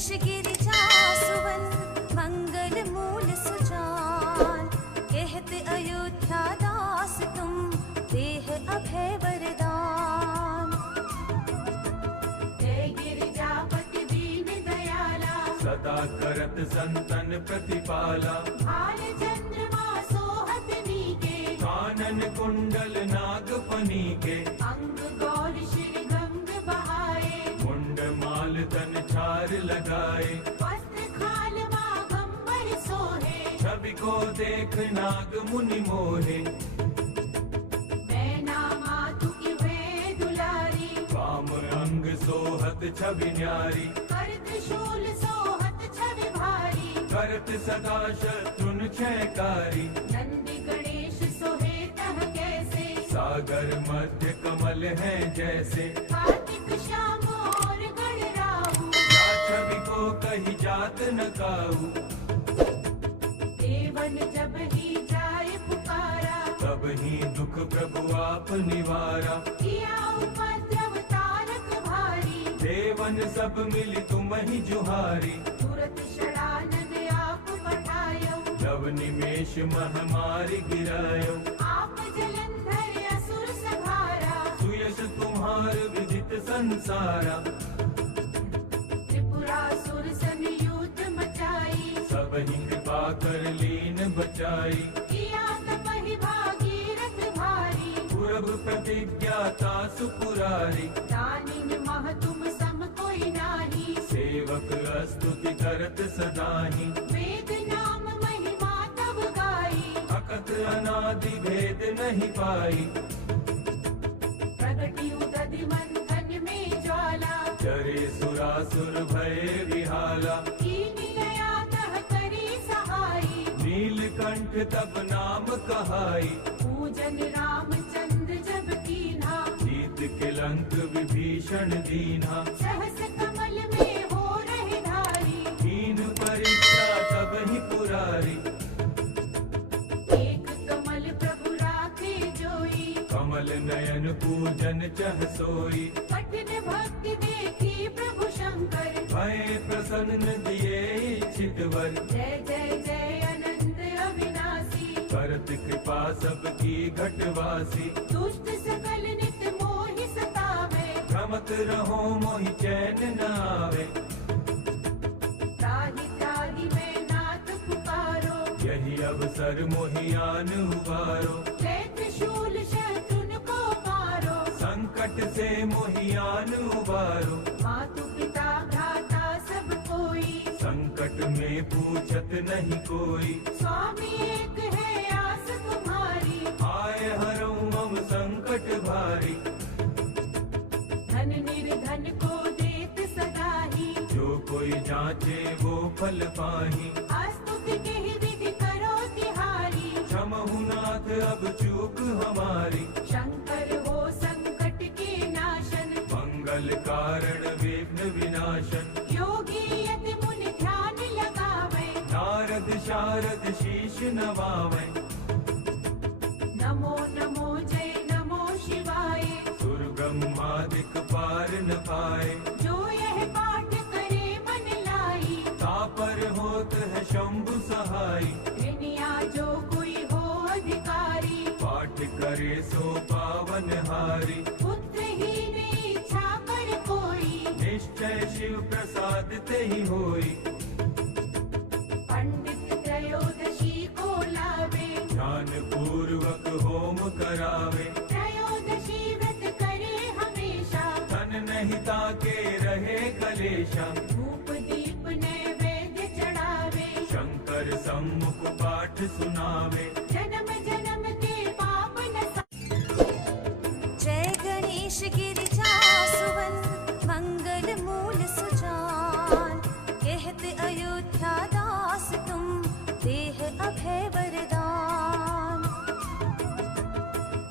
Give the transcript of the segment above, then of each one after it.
गणेश गिरिजा सुवन मंगल मूल सुजान, कहत अयोध्या दास तुम देह अभय वरदान। जय गिरिजापति दीन दयाला, सदा करत संतन प्रतिपाला। भाल चंद्रमा सोहत नीके, कानन कुंडल नाग फनी के। अंग गौर श्री गंग बहाए, मुंड माल तन छार लगाए। वस्त्र खाल मागंबर सोहे, छवि को देख नाग मुनि मोहे। मैना मातु की वे दुलारी, वाम अंग सोहत छवि न्यारी। कर त्रिशूल सोहत छवि भारी, करत सदा शत्रुन क्षयकारी। नंदी गणेश सोहे तह कैसे, सागर मध्य कमल है जैसे। कार्तिक श्याम और गण राहु, या छवि को कही जात न काहू। देवन जब ही जाए पुकारा, तब ही दुख प्रभु आप निवारा। किया उपद्रव तारक भारी, देवन सब मिली तुम ही जुहारी। तुरत षडानन आप पठायो, नव निमेष महामारी गिरायो। आप जलंधर असुर संहारा, सुयश तुम्हार विदित संसारा। त्रिपुरासुर संयुक्त मचाई, सब ही कृपा कर लीन बचाई। किया तपहि भागीरथ भारी, पूरब प्रतिज्ञाता सुपुरारी। दानिन मह तुम सम कोई नाही, सेवक स्तुति करत सदाहि। वेद नाम महिमा तब गाई, अकथ अनादि भेद नहीं पाई। प्रगति उदधि मंथन में ज्वाला, चरे सुरासुर भय विहाला। कीन गया तह करी सहाई, नीलकंठ तब नाम कहाई। पूजन रामचंद्र जब कीन्हा, जीत के लंक विभीषण दीन्हा। सहस कमल में हो रहे धारी, कीन परीक्षा तब ही पुरारी। एक कमल प्रभु राखे जोई, कमल नयन पूजन चह सोई। कठिन भक्ति देखी प्रभु शंकर, भय प्रसन्न दिए इच्छित वर। जय जय जय अनंत अविनाशी, करत कृपा सबकी घटवासी। दुष्ट सकल नित मोहि सतावे, भ्रमत रहो मोहि चैन न आवे। त्राहि त्राहि में नाथ पुकारो, यही अवसर मोहि आन उबारो। ले त्रिशूल शत्रुन को मारो, संकट से मोहि आन उबारो। मातु पिता भ्राता सब कोई, संकट में पूछत नहीं कोई। स्वामी एक है आस तुम्हारी, आए हरऊ मम संकट भारी। धन निर्धन को देत सदा ही, जो कोई जांचे वो फल पाही। स्तुति के ही विधि करो तिहारी, क्षमहु नाथ अब चूक हमारी। शंकर हो संकट के नाशन, मंगल कारण विघ्न विनाशन। योगी यति मुनि ध्यान लगावे, नारद शारद शीश नवावे। नमो नमो जय नमो शिवाय। सुरब्रह्मादिक पार न पाए। जो यह पाठ करे मन लाई, तापर होत है शंभु सहाय। दुनिया जो कोई हो अधिकारी, पाठ करे सो पावन हारी। पुत्रहीन इच्छा कर कोई, निश्चय शिव प्रसाद ते ही होई। पंडित त्रयोदशी को लावे, ध्यान पूर्वक होम करावे। त्रयोदशी व्रत करे हमेशा, धन नहीं ताके रहे कलेशा। धूप दीप नैवेद्य चढ़ावे, शंकर सम्मुख पाठ सुनावे। जन्म जन्म के पाप नसा। जय गणेश गिरिजा सुवन मंगल मूल सुजान, कहत अयोध्या दास तुम देह अभय वरदान।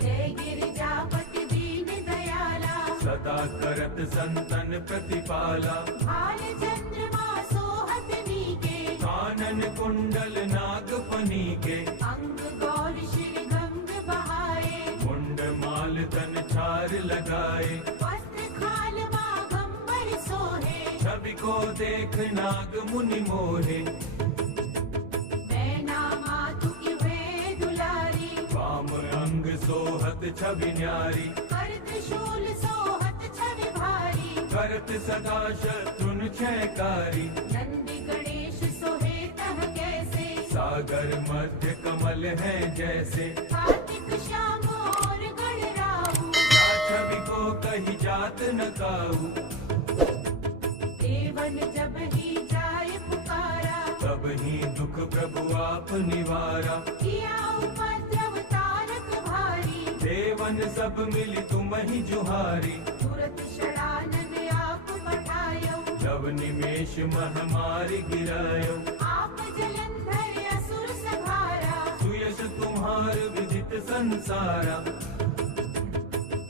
जय गिरिजापति दीन दयाला, सदा करत संतन प्रतिपाला। भाल चंद्रमा सोहत नीके, कानन कुंडल नाग फनी के। अंग गौर श्री गंग बहाए, मुंड माल तन छार लगाए। वस्त्र खाल मागंबर सोहे, छवि को देख नाग मुनि मोहे, मैना मातु की वे दुलारी, वाम अंग सोहत छवि न्यारी, कर त्रिशूल सोहत छवि भारी, करत सदा शत्रुन क्षयकारी, नंदी गणेश सोहे तह कैसे, सागर मध्य कमल है जैसे, कार्तिक श्याम और गण राहु, या छवि को कही जात न काऊ, देवन जब ही जाए पुकारा, तब ही दुख प्रभु आप निवारा, किया उपद्रव तारक भारी, देवन सब मिली तुम ही जुहारी, तुरत षडानन आप पठायो, जब निमेष महामारी गिरायो, आप जलंधर असुर संहारा, सुयश तुम्हार विदित संसारा,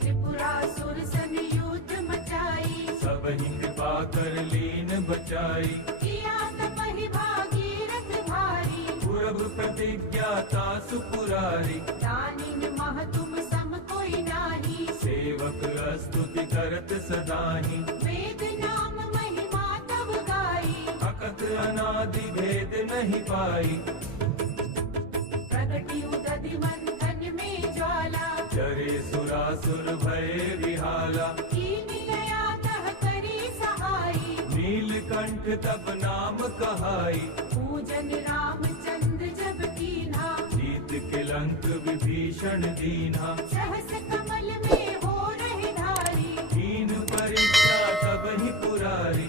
त्रिपुरासुर सन युद्ध मचाई, सब ही कृपा कर लीन बचाई, किया तपहि भागीरथ भारी, पूरब प्रतिज्ञाता सुपुरारी, दानिन मह तुम सम कोई नाही, सेवक स्तुति करत सदाहि, वेद नाम महिमा तब गाई, अकथ अनादि भेद नहीं पाई, प्रगति उदधि मंथन में ज्वाला, चरे सुरासुर भय विहाला, कीन गया तह करी सहाई, नीलकंठ तब नाम कहाई, पूजन रामचंद्र जब कीन्हा, जीत के लंक विभीषण दीन्हा, सहस कमल में हो रहे धारी, दीन परीक्षा तब ही पुरारी,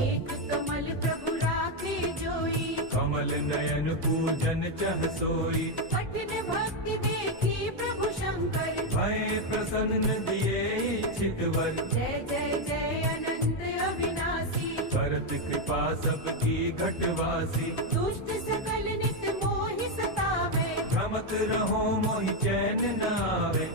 एक कमल प्रभु राखे जोई, कमल नयन पूजन चह सोई, कठिन भक्ति देखी प्रभु शंकर, भय प्रसन्न दिए इच्छित वर, जय जय जय अनंत अविनाशी, करत कृपा सबकी घटवासी, दुष्ट सकल नित मोहि सतावे, भ्रमत रहो मोहि चैन न आवे,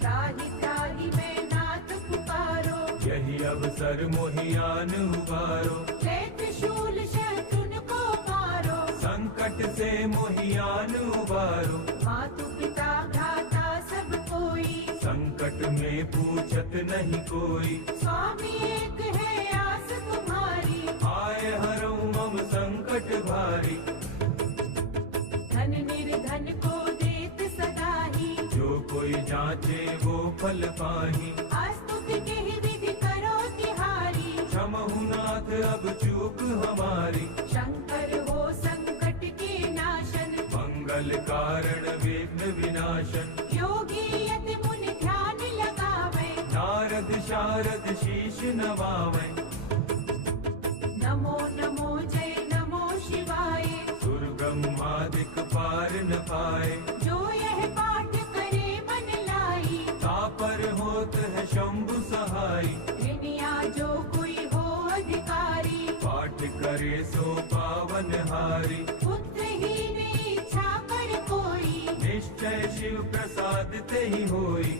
त्राहि त्राहि मैं नाथ पुकारो, यही अवसर मोहियान उबारो, ले त्रिशूल शत्रुन को मारो, संकट से मोहियान उबारो, मातु पिता भ्राता सब कोई, संकट में पूछत नहीं कोई, स्वामी एक है आस तुम्हारी, आए हरऊ मम संकट भारी, धन निर्धन को देत सदा ही, जो कोई जांचे वो फल पाही, स्तुति के ही विधि करो तिहारी, क्षमहु नाथ अब चूक हमारी, शंकर हो संकट के नाशन, मंगल कारण विघ्न विनाशन, योगी यति मुनि ध्यान लगावे, नारद शारद शीश नवावे, नमो नमो जय नमो शिवाय, सुर ब्रह्मादिक पार न पाए, जो यह पाठ करे मन लाई, तापर होत है शंभु सहाई, दुनिया जो कोई हो अधिकारी, पाठ करे सो पावन हारी, पुत्रहीन इच्छा कर कोई, निश्चय शिव प्रसाद ते ही होई,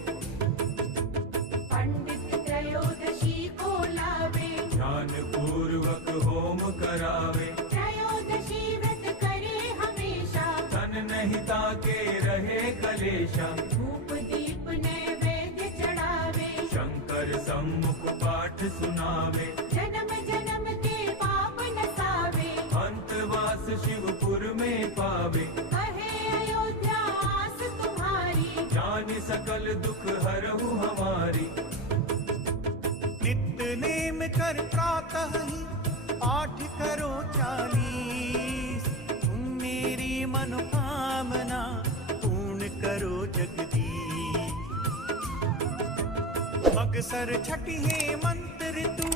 पंडित त्रयोदशी को लावे, ध्यान पूर्वक होम करावे, त्रयोदशी व्रत करे हमेशा, तन नहीं ताके रहे कलेशा, धूप दीप नैवेद्य चढ़ावे, शंकर सम्मुख पाठ सुनावे, जन्म जन्म के पाप नसावे, अंतवास शिवपुर में पावे, कहे अयोध्या आस तुम्हारी, जान सकल दुख हरहु हमारी, नित्य नेम कर प्रातः ही पाठ करो 40, तुम मेरी मनोकामना पूर्ण करो जगदीश। मगसर छठी है मंत्र ऋतु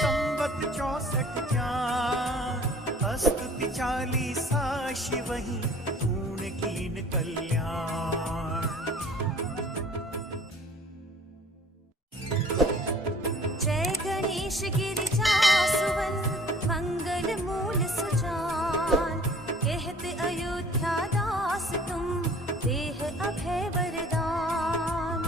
संवत 64 जान, स्तुति 40 शिवहि पूर्ण कीन कल्याण। जय गणेश गिरिजासुवन मंगल मूल सुजान, कहत अयोध्या दास तुम देह अभय वरदान।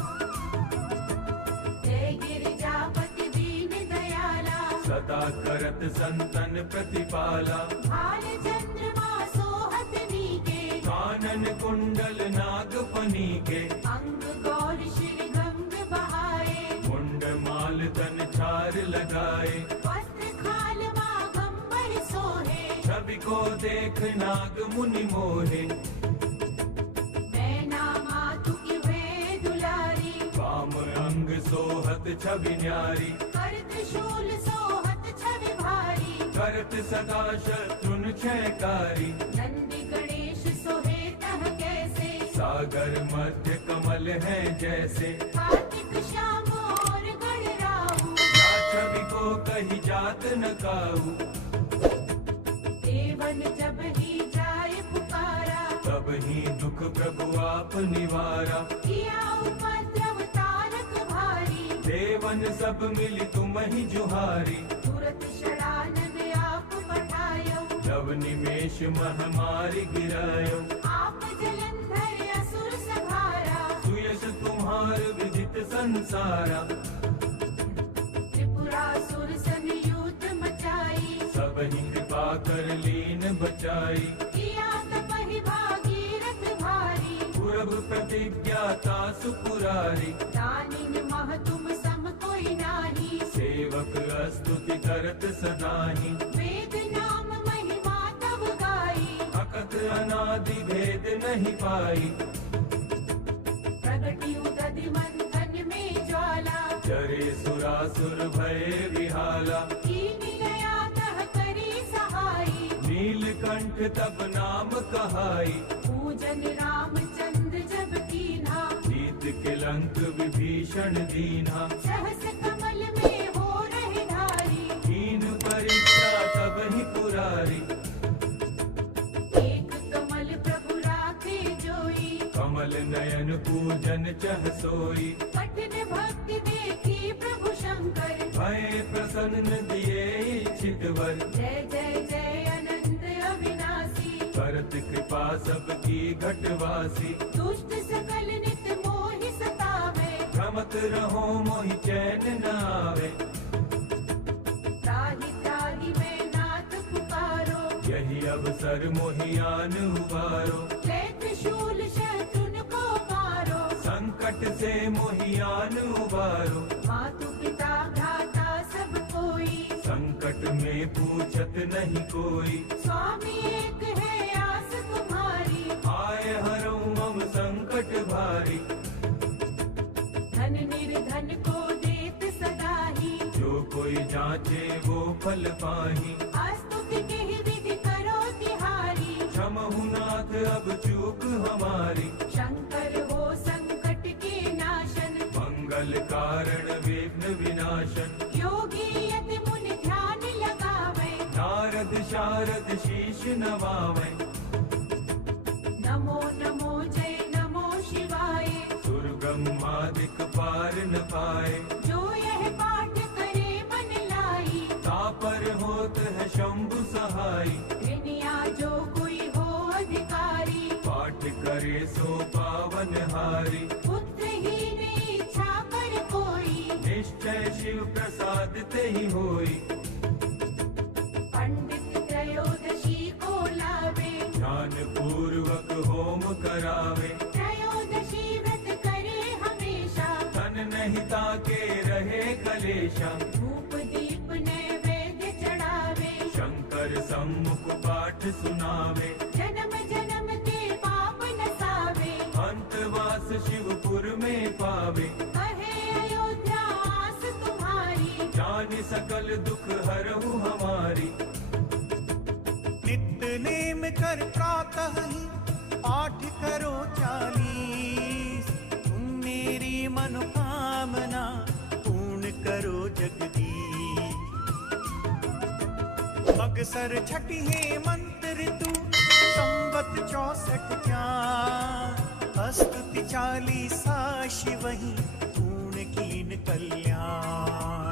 जय गिरिजापति दीन दयाला, सदा करत संतन प्रतिपाला, भाल चंद्रमा सोहत नीके, कानन कुंडल नाग फनीके, अंग गौर श्री गंग बहाए, मुंड माल तन छाय को देख नाग मुनि मोहे, मैना मातु की वे दुलारी, वाम अंग सोहत छवि न्यारी, कर त्रिशूल सोहत छवि भारी, करत सदा शत्रुन क्षयकारी, नंदी गणेश सोहे तह कैसे, सागर मध्य कमल है जैसे, कार्तिक श्याम और गणराहु, या छवि को कही जात न काऊ, देवन जब ही जाए पुकारा, तब ही दुख प्रभु आप निवारा, किया उपद्रव तारक भारी, देवन सब मिली तुम ही जुहारी, तुरत षडानन आप पठायो, नव निमेष महामारी गिरायो, आप जलंधर असुर संहारा, सुयश तुम्हार विदित संसारा, त्रिपुरासुर सन युद्ध मचाई, सब ही कृपा कर लीन बचाई, किया तपहि भागीरथ भारी, पूरब प्रतिज्ञाता सुपुरारी, दानिन मह तुम सम कोई नाही, सेवक स्तुति करत सदाही, वेद नाम महिमा तब गाई, अकथ अनादि भेद नहीं पाई, प्रगटी उदधि मंथन में ज्वाला, चरे सुरासुर भय विहाला, कीन गया तह करी सहाई, नीलकंठ तब नाम कहाई, पूजन रामचंद्र जब कीन्हा, जीत के लंक विभीषण दीन्हा, सहस कमल में हो रहे धारी, दीन परीक्षा तब ही पुरारी, एक कमल प्रभु राखे जोई, कमल नयन पूजन चह सोई, कठिन भक्ति देखी प्रभु शंकर, भय प्रसन्न दिए इच्छित वर, जय जय जय अनंत अविनाशी, करत कृपा सबकी घटवासी, दुष्ट सकल नित मोहि सतावे, भ्रमत रहो मोहि चैन न आवे, त्राहि त्राहि मैं नाथ पुकारो, यही अवसर मोहियान उबारो, ले त्रिशूल शत्रुन को मारो, संकट से मोहियान उबारो, मातु पिता भ्राता सब कोई, संकट में पूछत नहीं कोई, स्वामी एक है आस तुम्हारी, आए हरऊ मम संकट भारी, धन निर्धन को देत सदा ही, जो कोई जांचे वो फल पाही, स्तुति के ही विधि करो तिहारी, क्षमहु नाथ अब चूक हमारी, शंकर हो संकट के नाशन, मंगल कारण विघ्न विनाशन, योगी यति मुनि ध्यान लगावे, नारद शारद शीश नवावे, नमो नमो जय नमो शिवाय, सुरगमादिक पार न पाए, जो यह पाठ करे मन लाई, तापर होत है शंभु सहाय, दुनिया जो कोई हो अधिकारी, पाठ करे सो पावन हारी, पुत्रहीन इच्छा कर कोई, निश्चय शिव प्रसाद ते ही होई, पंडित त्रयोदशी को लावे, ध्यान पूर्वक होम करावे, त्रयोदशी व्रत करे हमेशा, तन नहीं ताके रहे कलेशा, धूप दीप नैवेद्य चढ़ावे, शंकर सम्मुख पाठ सुनावे, जन्म जन्म के पाप नसावे, अंतवास शिवपुर में पावे, कहे अयोध्या आस तुम्हारी, जान सकल दुख हरहु हमारी, नित्य नेम कर प्रातः ही पाठ करो 40, तुम मेरी मनोकामना पूर्ण करो जगदीश। अगसर छठी हेमंत ऋतु संवत 64 ज्ञान, स्तुति 40 शिव ही पूर्ण कीन कल्याण।